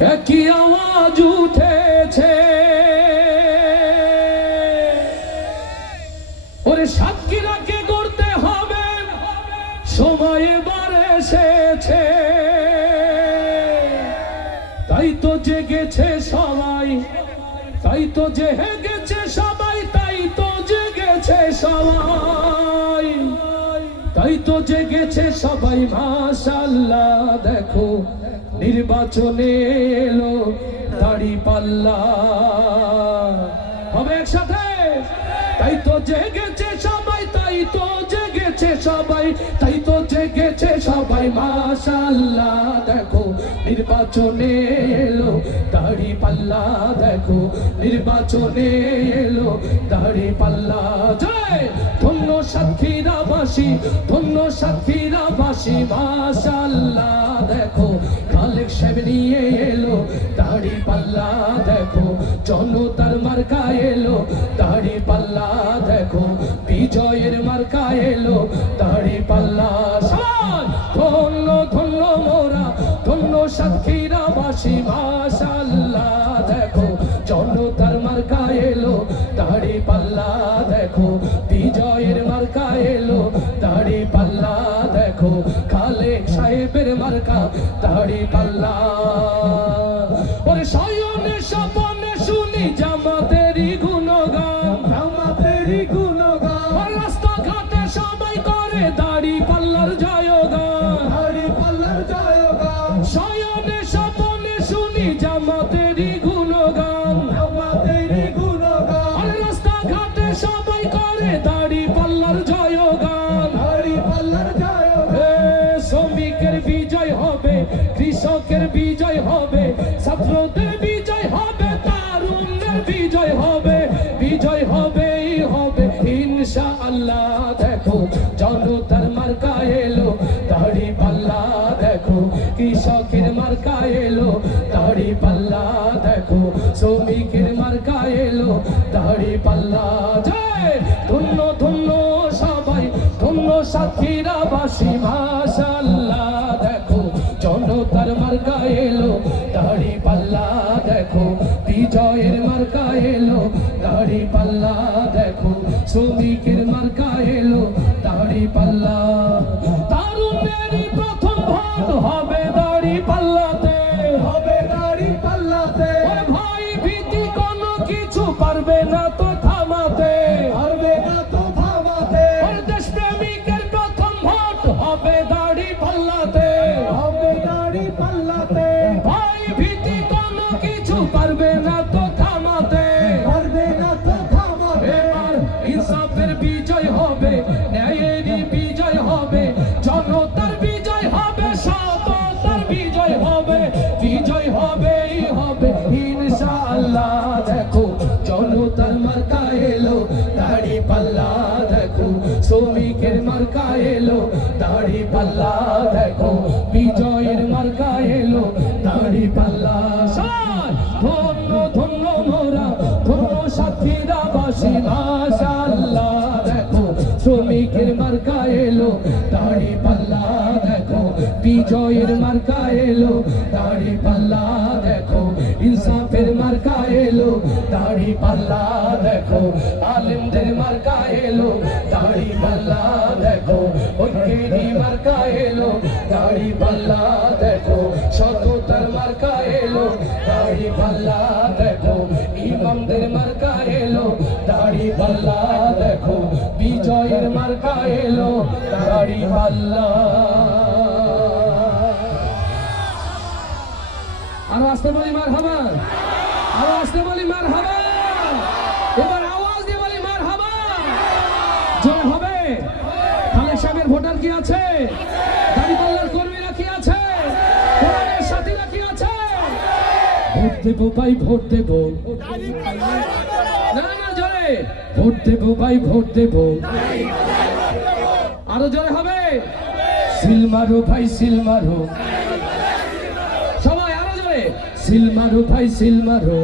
একই আওয়াজ উঠেছে, ওরে সাতক্ষীরাকে গড়তে হবে, সময় এবার এসেছে। তাই তো জেগেছে সবাই, তাই তো জেগেছে সবাই, তাই তো জেগেছে সবাই, তাই তো জেগেছে সবাই। মাশাআল্লাহ দেখো নির্বাচনে এলো দাঁড়িপাল্লা, হবে একসাথে। তাই তো জেগেছে সবাই, তাই তো জেগেছে সবাই, তাই তো জেগেছে সবাই। মাশাআল্লাহ দেখো নির্বাচনে এলো দাঁড়িপাল্লা, দেখো নির্বাচনে এলো দাঁড়িপাল্লা। জয় ধন্য সাতক্ষীরাবাসী, ধন্য সাতক্ষীরাবাসী। মাশাআল্লাহ দেখো খালেক সাহেব নিয়ে এলো দাঁড়িপাল্লা, দেখো জনতার মার্কা এলো দাঁড়িপাল্লা, দেখো বিজয়ের মার্কা এলো দাঁড়িপাল্লা। ধন্য ধন্য মোরা, ধন্য সাতক্ষীরাবাসী। মাশাআল্লাহ দেখো জনতার মার্কা এলো দাঁড়িপাল্লা, দেখো বিজয়ের মার্কা এলো দাঁড়িপাল্লা, দেখো খালেক সাহেবের মার্কা দাঁড়িপাল্লা। ওরে শয়নে স্বপনে শুনি জামাতেরই গুণগান, জামাতেরই গুণগান। রাস্তাঘাটে সবাই করে দাঁড়িপাল্লার জয়গান, দাঁড়িপাল্লার জয়গান। শয়নে স্বপনে শুনি জামাতেরই গুণগান, জামাতেরই গুণগান। রাস্তাঘাটে সবাই করে দাঁড়িপাল্লার জয়গান, দাঁড়িপাল্লার জয়গান। শ্রমিকের বিজয় হবে, কৃষকের বিজয় হবে, ছাত্রদের বিজয় হবে, তারুণ্যের বিজয় হবে, বিজয় হবেই হবে ইনশাআল্লাহ। দেখো জনতার মার্কা এলো দাঁড়িপাল্লা, দেখো কৃষকের মার্কা এলো দাঁড়িপাল্লা, দেখো শ্রমিকের মার্কা এলো দাঁড়িপাল্লা। জয় ধন্য ধন্য সবাই, ধন্য সাতক্ষীরাবাসী। মাশাআল্লাহ দেখো জনতার মার্কা এলো দাঁড়িপাল্লা, দেখো বিজয়ের মার্কা এলো দাঁড়িপাল্লা, দেখো শ্রমিকের মার্কা এলো দাঁড়িপাল্লা। তারুণ্যেরই প্রথম ভোট হবে দাঁড়িপাল্লাতে, হবে দাঁড়িপাল্লাতে। ভাই ভীতি কোনো কিছু পারবে না তো থামাতে, পারবে না তো থামাতে। দেশপ্রেমিকের প্রথম ভোট হবে দাঁড়িপাল্লাতে, হবে দাঁড়িপাল্লাতে। ভাই ভীতি কোনো কিছু পারবে না তো থামাতে, পারবে না তো থামাতে। এবার ইনসাফের বিজয় হবে, ন্যায়েরই বিজয় হবে, জনতার বিজয় হবে, সততার বিজয় হবে, বিজয় হবেই হবে ইনশাআল্লাহ। দেখো জনতার মার্কা এলো দাঁড়িপাল্লা, দেখো শ্রমিকের মার্কা এলো দাঁড়িপাল্লা, দেখো বিজয়ের মার্কা এলো দাঁড়িপাল্লা। ধন্য ধন্য মোরা, ধন্য সাতক্ষীরাবাসী। মাশাআল্লাহ দেখো শ্রমিকের মার্কা এলো দাঁড়িপাল্লা, দেখো বিজয়ের মার্কা এলো দাঁড়িপাল্লা, দেখো ইনসাফের মার্কা এলো দাঁড়িপাল্লা, দেখো আলেমদের মার্কা এলো দাঁড়িপাল্লা, দেখো ঐক্যেরই মার্কা এলো দাঁড়িপাল্লা, দেখো সততার মার্কা এলো দাঁড়িপাল্লা, দেখো ইমামদের মার্কা এলো দাঁড়িপাল্লা, দেখো বিজয়ের মার্কা এলো দাঁড়িপাল্লা। আরো আসতে বলি মারহাবা, আরো আসতে বলি মারহাবা। এবার আওয়াজ দিয়ে বলি মারহাবা। জোরে হবে। খালেক সাহেবের ভোটার কি আছে? দাঁড়িপাল্লার কর্মীরা কি আছে? কোরআনের সাথীরা কি আছে? ভোট দেবো ভাই, ভোট দেবো। না না জোরে ভোট দেবো ভাই, ভোট দেবো। আরো জোরে হবে। সিল মারো ভাই, সিল মারো। সবাই আরো জোরে সিল মারো ভাই, সিল মারো।